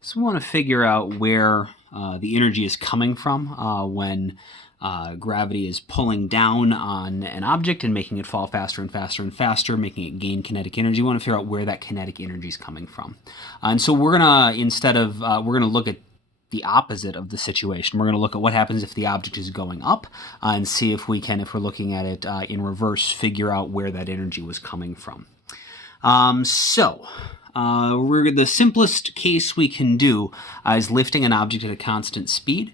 So we want to figure out where the energy is coming from when gravity is pulling down on an object and making it fall faster and faster and faster, making it gain kinetic energy. We want to figure out where that kinetic energy is coming from. And so we're going to, instead of, we're going to look at the opposite of the situation. We're going to look at what happens if the object is going up and see if we can, if we're looking at it in reverse, figure out where that energy was coming from. The simplest case we can do is lifting an object at a constant speed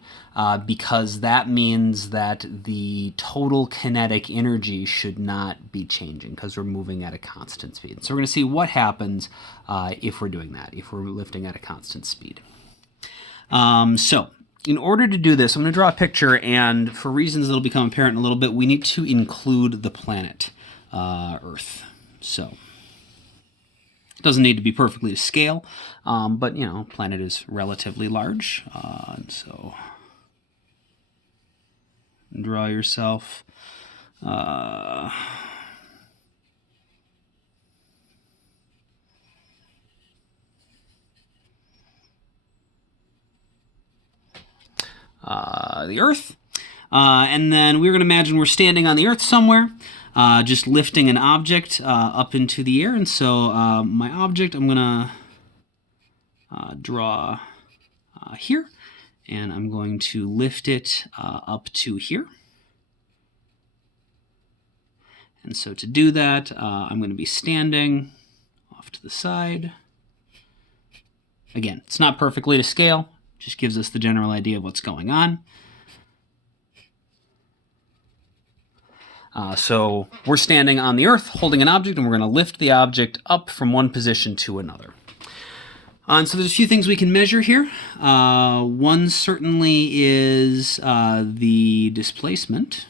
because that means that the total kinetic energy should not be changing because we're moving at a constant speed. So we're going to see what happens if we're doing that, if we're lifting at a constant speed. So in order to do this, I'm going to draw a picture, and for reasons that will become apparent in a little bit, we need to include the planet Earth. So it doesn't need to be perfectly to scale, but, you know, planet is relatively large. And so draw yourself the Earth. And then we're going to imagine we're standing on the Earth somewhere, just lifting an object up into the air. And so my object I'm going to draw here, and I'm going to lift it up to here. And so to do that, I'm going to be standing off to the side. Again, it's not perfectly to scale, just gives us the general idea of what's going on. So we're standing on the Earth holding an object, and we're going to lift the object up from one position to another. And so there's a few things we can measure here. One certainly is the displacement.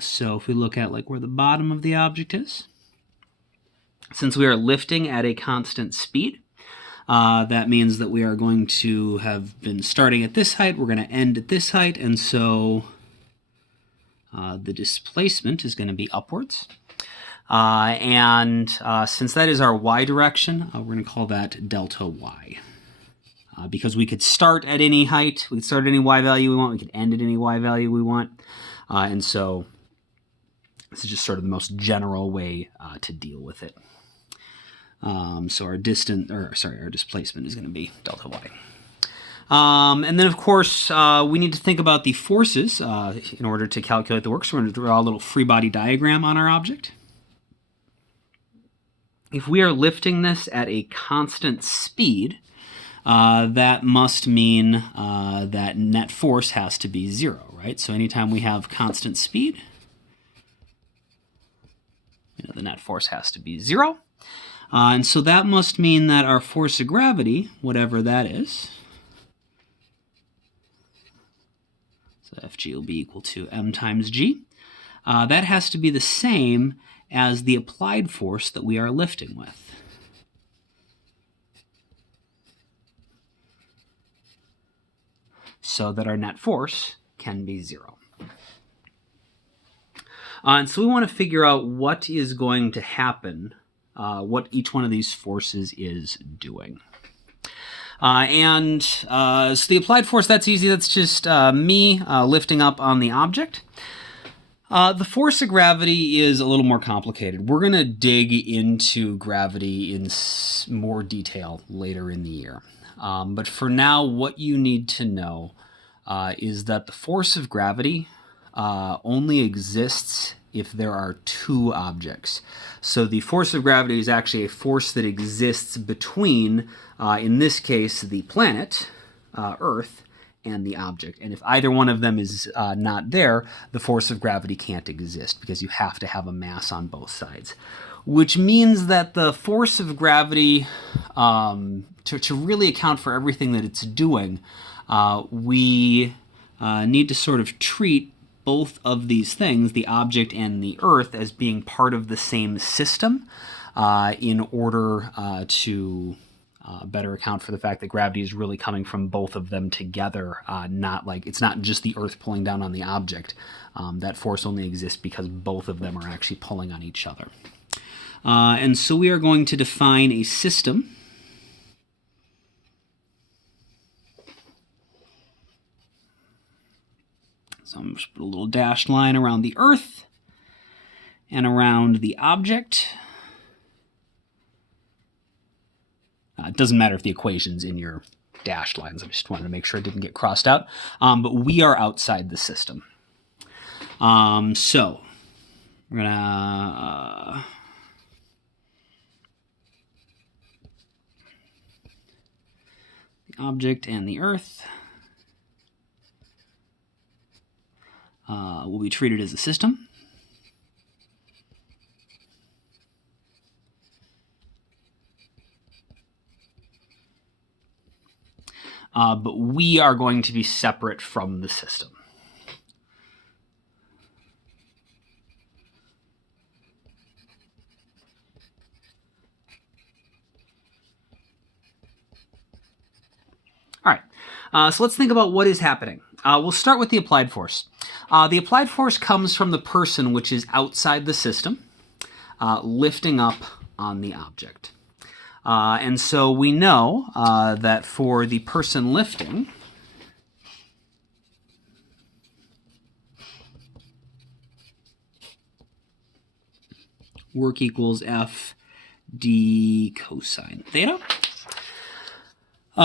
So if we look at like where the bottom of the object is, since we are lifting at a constant speed, that means that we are going to have been starting at this height, we're going to end at this height, and so the displacement is going to be upwards. Since that is our y direction, we're going to call that delta y. Because we could start at any height, we could start at any y value we want, we could end at any y value we want, and so this is just sort of the most general way to deal with it. So our displacement is going to be delta y. And then, of course, we need to think about the forces in order to calculate the work. So we're going to draw a little free body diagram on our object. If we are lifting this at a constant speed, that must mean that net force has to be 0, right? So anytime we have constant speed, the net force has to be 0. And so that must mean that our force of gravity, whatever that is, so Fg will be equal to m times g, that has to be the same as the applied force that we are lifting with. So that our net force can be 0. And so we want to figure out what is going to happen, what each one of these forces is doing. So the applied force, that's easy. That's just me lifting up on the object. The force of gravity is a little more complicated. We're going to dig into gravity in more detail later in the year. But for now, what you need to know is that the force of gravity only exists if there are two objects. So the force of gravity is actually a force that exists between, in this case, the planet, Earth, and the object. And if either one of them is not there, the force of gravity can't exist because you have to have a mass on both sides. Which means that the force of gravity, to really account for everything that it's doing, we need to sort of treat both of these things, the object and the Earth, as being part of the same system in order to better account for the fact that gravity is really coming from both of them together, it's not just the Earth pulling down on the object. That force only exists because both of them are actually pulling on each other. And so we are going to define a system So I'm just put a little dashed line around the Earth and around the object. It doesn't matter if the equation's in your dashed lines. I just wanted to make sure it didn't get crossed out. But we are outside the system. So we're going to... the object and the Earth will be treated as a system. But we are going to be separate from the system. All right, so let's think about what is happening. We'll start with the applied force. The applied force comes from the person, which is outside the system, lifting up on the object. And so we know that for the person lifting, work equals F d cosine theta.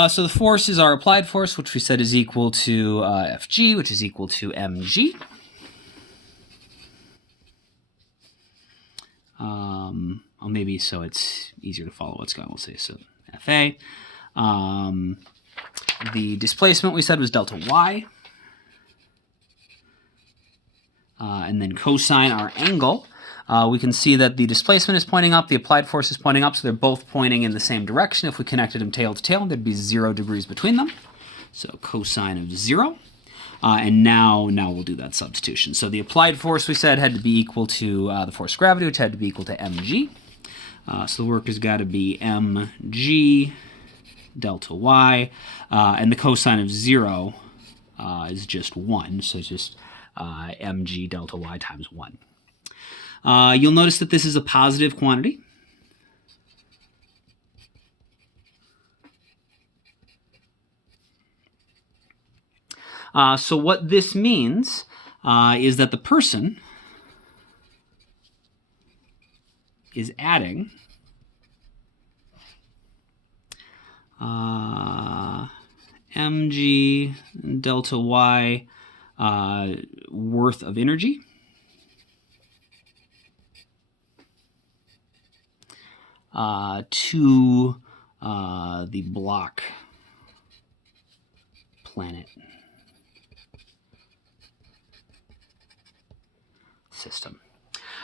So the force is our applied force, which we said is equal to Fg, which is equal to mg. Or maybe so it's easier to follow what's going on, we'll say so Fa. The displacement we said was delta y. And then cosine our angle. We can see that the displacement is pointing up, the applied force is pointing up, so they're both pointing in the same direction. If we connected them tail to tail, there'd be 0 degrees between them. So cosine of 0. And now we'll do that substitution. So the applied force we said had to be equal to the force of gravity, which had to be equal to mg. So the work has got to be mg delta y. And the cosine of 0 is just 1, so it's just mg delta y times 1. You'll notice that this is a positive quantity. So what this means is that the person is adding mg delta y worth of energy to the block planet system.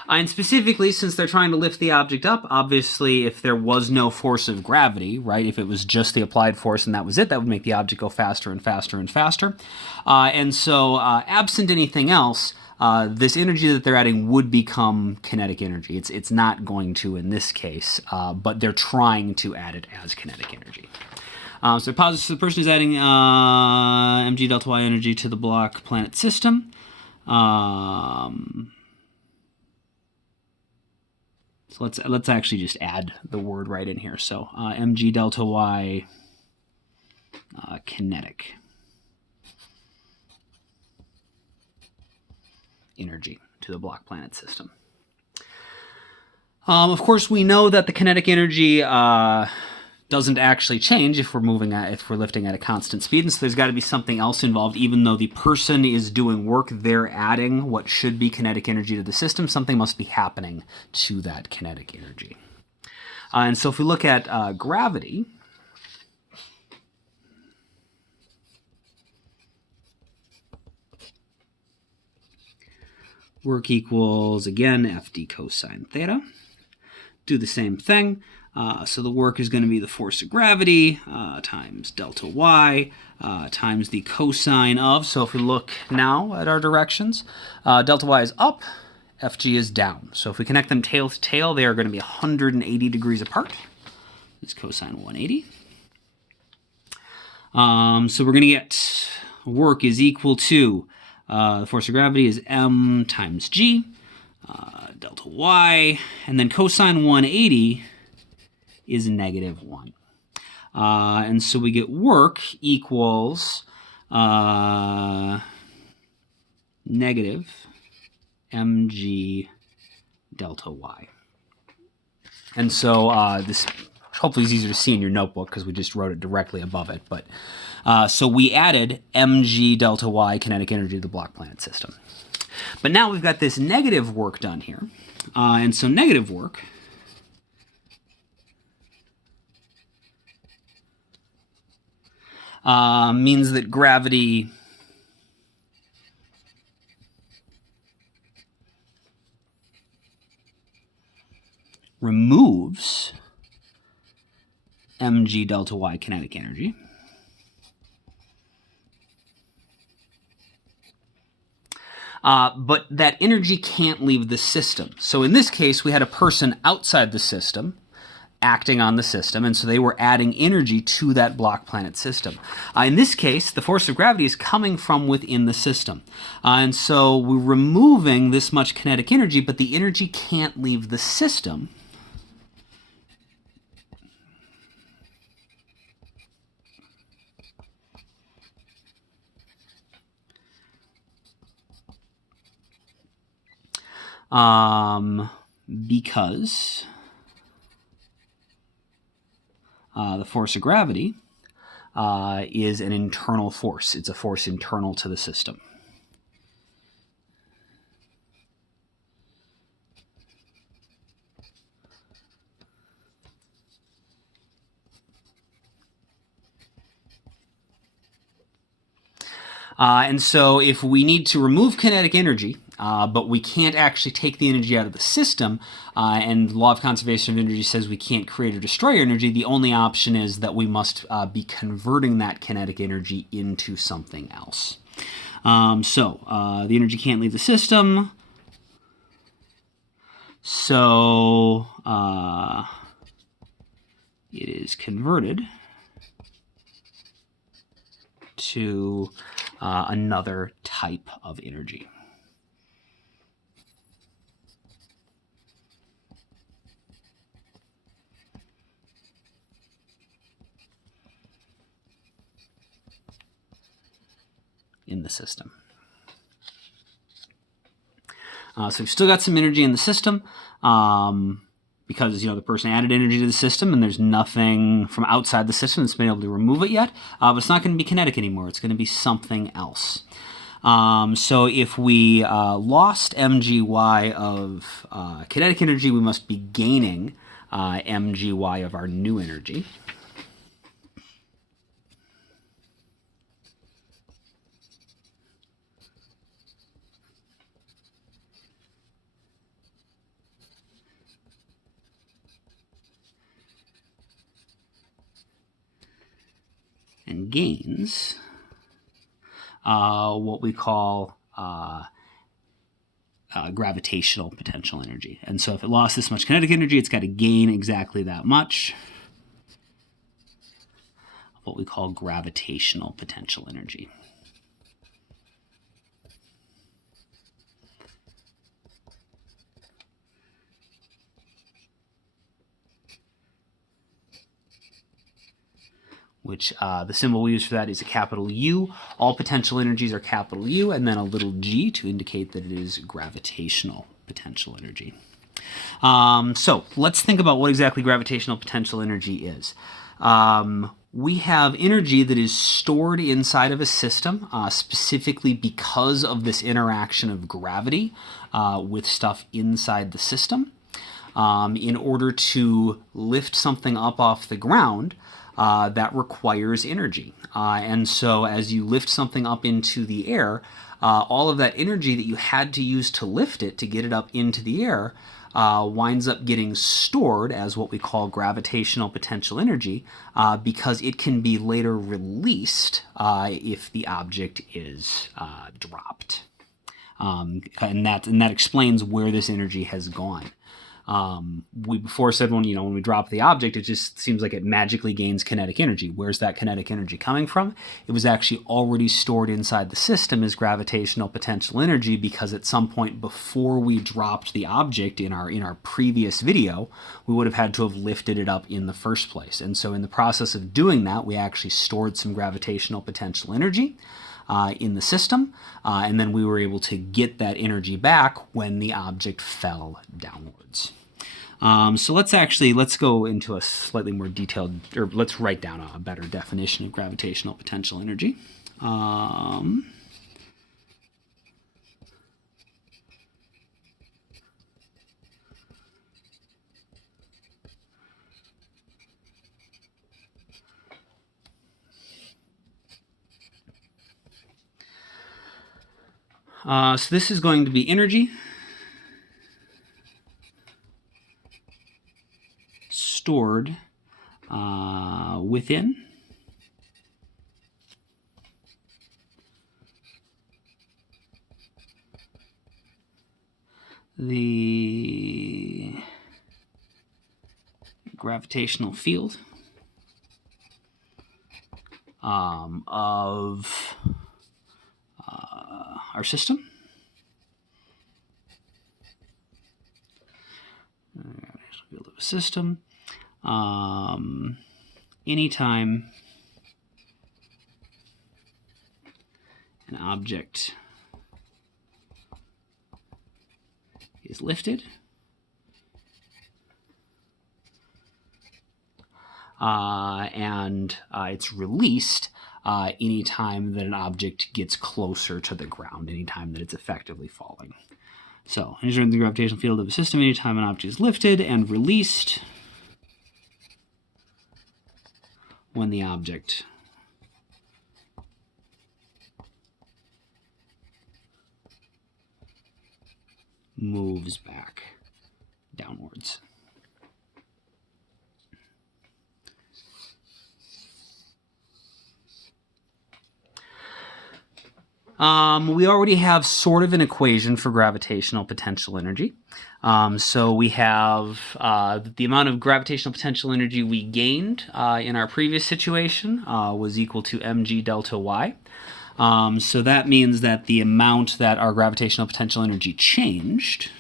And specifically, since they're trying to lift the object up, obviously if there was no force of gravity, right, if it was just the applied force and that was it, that would make the object go faster and faster and faster. And so absent anything else, this energy that they're adding would become kinetic energy. It's not going to in this case, but they're trying to add it as kinetic energy. So the person is adding mg delta y energy to the block planet system. So let's actually just add the word right in here. So mg delta y kinetic energy to the block planet system. Of course, we know that the kinetic energy doesn't actually change if we're lifting at a constant speed, and so there's got to be something else involved. Even though the person is doing work, they're adding what should be kinetic energy to the system. Something must be happening to that kinetic energy. And so if we look at gravity, work equals, again, F d cosine theta. Do the same thing. So the work is going to be the force of gravity times delta y times the cosine of, so if we look now at our directions, delta y is up, Fg is down. So if we connect them tail to tail, they are going to be 180 degrees apart. It's cosine 180. So we're going to get work is equal to, the force of gravity is m times g, delta y, and then cosine 180 is negative 1. And so we get work equals negative mg delta y. And so this hopefully is easier to see in your notebook because we just wrote it directly above it. But so we added mg delta y kinetic energy to the block planet system. But now we've got this negative work done here. And so negative work means that gravity removes mg delta y kinetic energy. But that energy can't leave the system. So in this case, we had a person outside the system acting on the system, and so they were adding energy to that block planet system. In this case, the force of gravity is coming from within the system. And so we're removing this much kinetic energy, but the energy can't leave the system. Because the force of gravity is an internal force. It's a force internal to the system. And so if we need to remove kinetic energy, but we can't actually take the energy out of the system, and the law of conservation of energy says we can't create or destroy energy, the only option is that we must be converting that kinetic energy into something else. The energy can't leave the system, so it is converted to another type of energy. In the system. So we've still got some energy in the system because the person added energy to the system and there's nothing from outside the system that's been able to remove it yet, but it's not going to be kinetic anymore. It's going to be something else. So if we lost mgy of kinetic energy, we must be gaining mgy of our new energy. And gains what we call gravitational potential energy. And so if it lost this much kinetic energy, it's got to gain exactly that much, what we call gravitational potential energy. Which the symbol we use for that is a capital U. All potential energies are capital U, and then a little g to indicate that it is gravitational potential energy. So let's think about what exactly gravitational potential energy is. We have energy that is stored inside of a system, specifically because of this interaction of gravity with stuff inside the system. In order to lift something up off the ground, that requires energy. And so as you lift something up into the air, all of that energy that you had to use to lift it, to get it up into the air, winds up getting stored as what we call gravitational potential energy because it can be later released if the object is dropped. And that explains where this energy has gone. We before said when we drop the object, it just seems like it magically gains kinetic energy. Where's that kinetic energy coming from? It was actually already stored inside the system as gravitational potential energy because at some point before we dropped the object in our previous video, we would have had to have lifted it up in the first place. And so in the process of doing that, we actually stored some gravitational potential energy. in the system, and then we were able to get that energy back when the object fell downwards. So let's go into a slightly more detailed, or let's write down a better definition of gravitational potential energy. So this is going to be energy stored within the gravitational field of our system. Field of a system. Anytime an object is lifted, and it's released anytime that an object gets closer to the ground, anytime that it's effectively falling. So, in the gravitational field of a system, anytime an object is lifted and released when the object moves back downwards. We already have sort of an equation for gravitational potential energy. So we have the amount of gravitational potential energy we gained in our previous situation was equal to mg delta y. So that means that the amount that our gravitational potential energy changed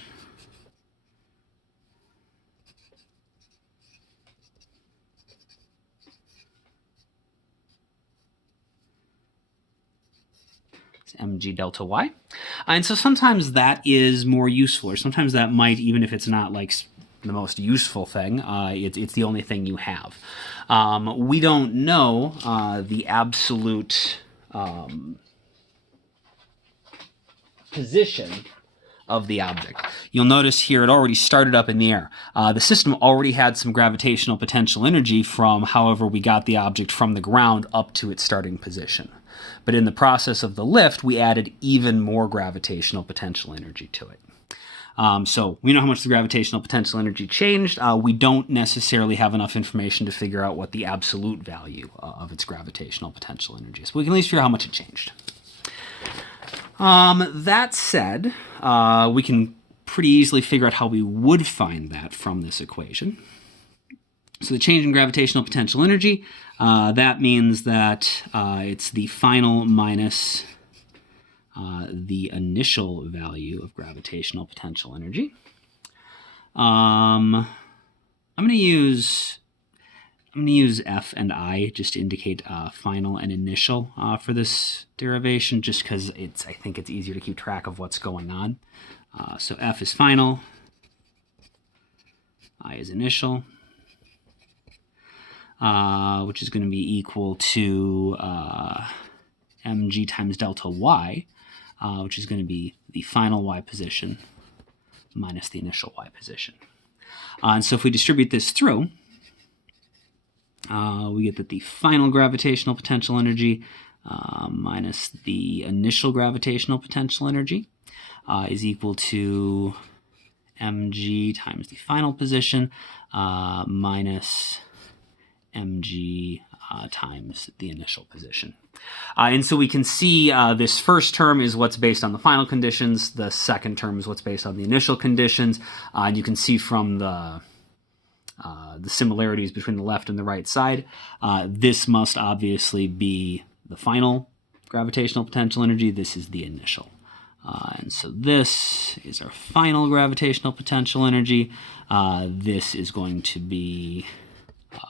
mg delta y. And so sometimes that is more useful, or sometimes that might, even if it's not like the most useful thing, it's the only thing you have. We don't know the absolute position of the object. You'll notice here it already started up in the air. The system already had some gravitational potential energy from however we got the object from the ground up to its starting position. But in the process of the lift, we added even more gravitational potential energy to it. So we know how much the gravitational potential energy changed. We don't necessarily have enough information to figure out what the absolute value of its gravitational potential energy is. But we can at least figure out how much it changed. That said, we can pretty easily figure out how we would find that from this equation. So the change in gravitational potential energy, that means that it's the final minus the initial value of gravitational potential energy. I'm going to use F and I just to indicate final and initial for this derivation, just because I think it's easier to keep track of what's going on. So F is final, I is initial, which is going to be equal to mg times delta y, which is going to be the final y position minus the initial y position. And so if we distribute this through, we get that the final gravitational potential energy minus the initial gravitational potential energy is equal to mg times the final position minus mg times the initial position. And so we can see this first term is what's based on the final conditions. The second term is what's based on the initial conditions. And you can see from the similarities between the left and the right side. This must obviously be the final gravitational potential energy. This is the initial. And so this is our final gravitational potential energy. This is going to be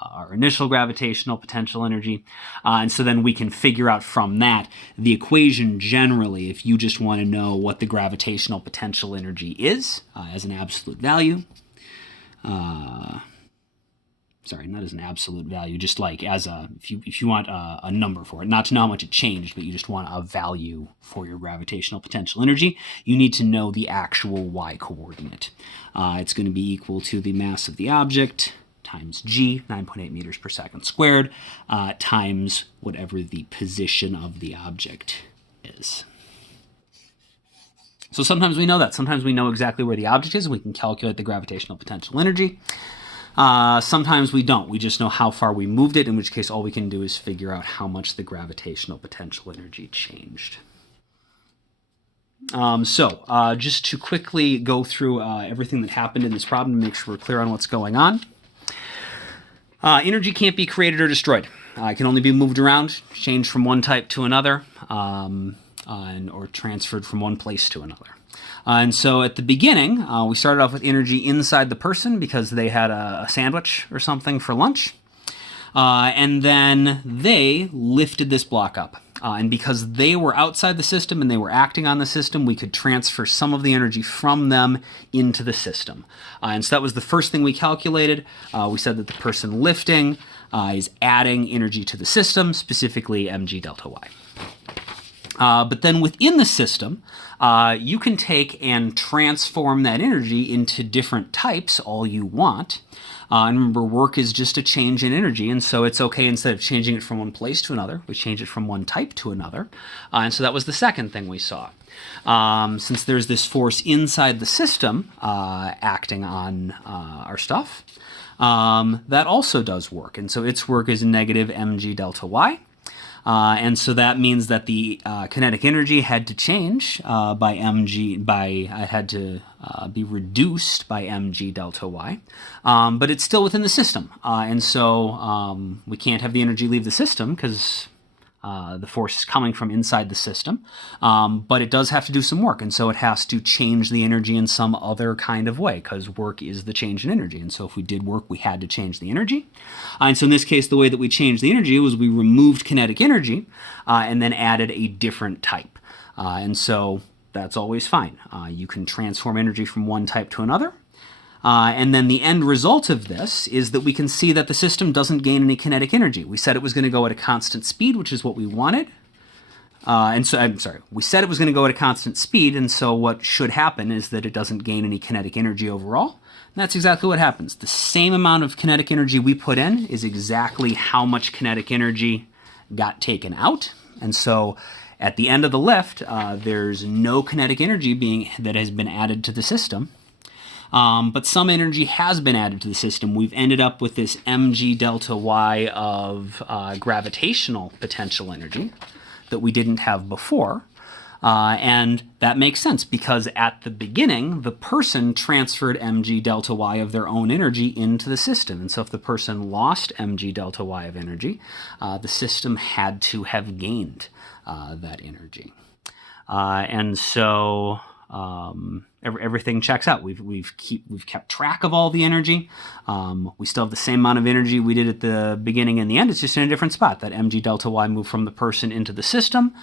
our initial gravitational potential energy. And so then we can figure out from that the equation generally, if you just want to know what the gravitational potential energy is as an absolute value. Sorry, not as an absolute value, just like as a, if you want a number for it, not to know how much it changed, but you just want a value for your gravitational potential energy, you need to know the actual y coordinate. It's going to be equal to the mass of the object times g, 9.8 meters per second squared, times whatever the position of the object is. So sometimes we know that. Sometimes we know exactly where the object is. We can calculate the gravitational potential energy. Sometimes we don't. We just know how far we moved it, in which case all we can do is figure out how much the gravitational potential energy changed. Just to quickly go through everything that happened in this problem to make sure we're clear on what's going on. Energy can't be created or destroyed. It can only be moved around, changed from one type to another, or transferred from one place to another. And so at the beginning, we started off with energy inside the person because they had a sandwich or something for lunch. And then they lifted this block up. And because they were outside the system and they were acting on the system, we could transfer some of the energy from them into the system. And so that was the first thing we calculated. We said that the person lifting is adding energy to the system, specifically mg delta y. But then within the system, you can take and transform that energy into different types all you want. And remember, work is just a change in energy, and so it's okay instead of changing it from one place to another, we change it from one type to another. And so that was the second thing we saw. Since there's this force inside the system acting on our stuff, that also does work. And so its work is negative mg delta y. And so that means that the kinetic energy had to change had to be reduced by mg delta y, but it's still within the system. And so we can't have the energy leave the system because the force is coming from inside the system, but it does have to do some work, and so it has to change the energy in some other kind of way, because work is the change in energy, and so if we did work, we had to change the energy. And so in this case, the way that we changed the energy was we removed kinetic energy and then added a different type. And so that's always fine. You can transform energy from one type to another. And then the end result of this is that we can see that the system doesn't gain any kinetic energy. We said it was going to go at a constant speed, which is what we wanted. We said it was going to go at a constant speed, and so what should happen is that it doesn't gain any kinetic energy overall. And that's exactly what happens. The same amount of kinetic energy we put in is exactly how much kinetic energy got taken out. And so at the end of the lift, there's no kinetic energy that has been added to the system. But some energy has been added to the system. We've ended up with this mg delta y of gravitational potential energy that we didn't have before. And that makes sense because at the beginning, the person transferred mg delta y of their own energy into the system. And so if the person lost mg delta y of energy, the system had to have gained that energy. And so everything checks out. We've kept track of all the energy. We still have the same amount of energy we did at the beginning and the end. It's just in a different spot. That mg delta y moved from the person into the system,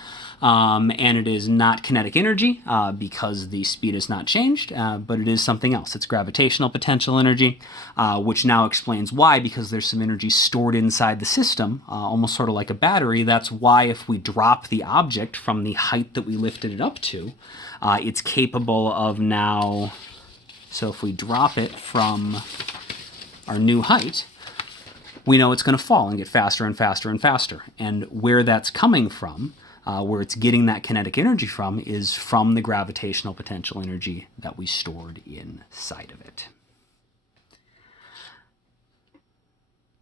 and it is not kinetic energy because the speed has not changed, but it is something else. It's gravitational potential energy, which now explains why, because there's some energy stored inside the system, almost sort of like a battery. That's why if we drop the object from the height that we lifted it up to, it's capable of now, so if we drop it from our new height, we know it's going to fall and get faster and faster and faster. And where that's coming from, where it's getting that kinetic energy from, is from the gravitational potential energy that we stored inside of it.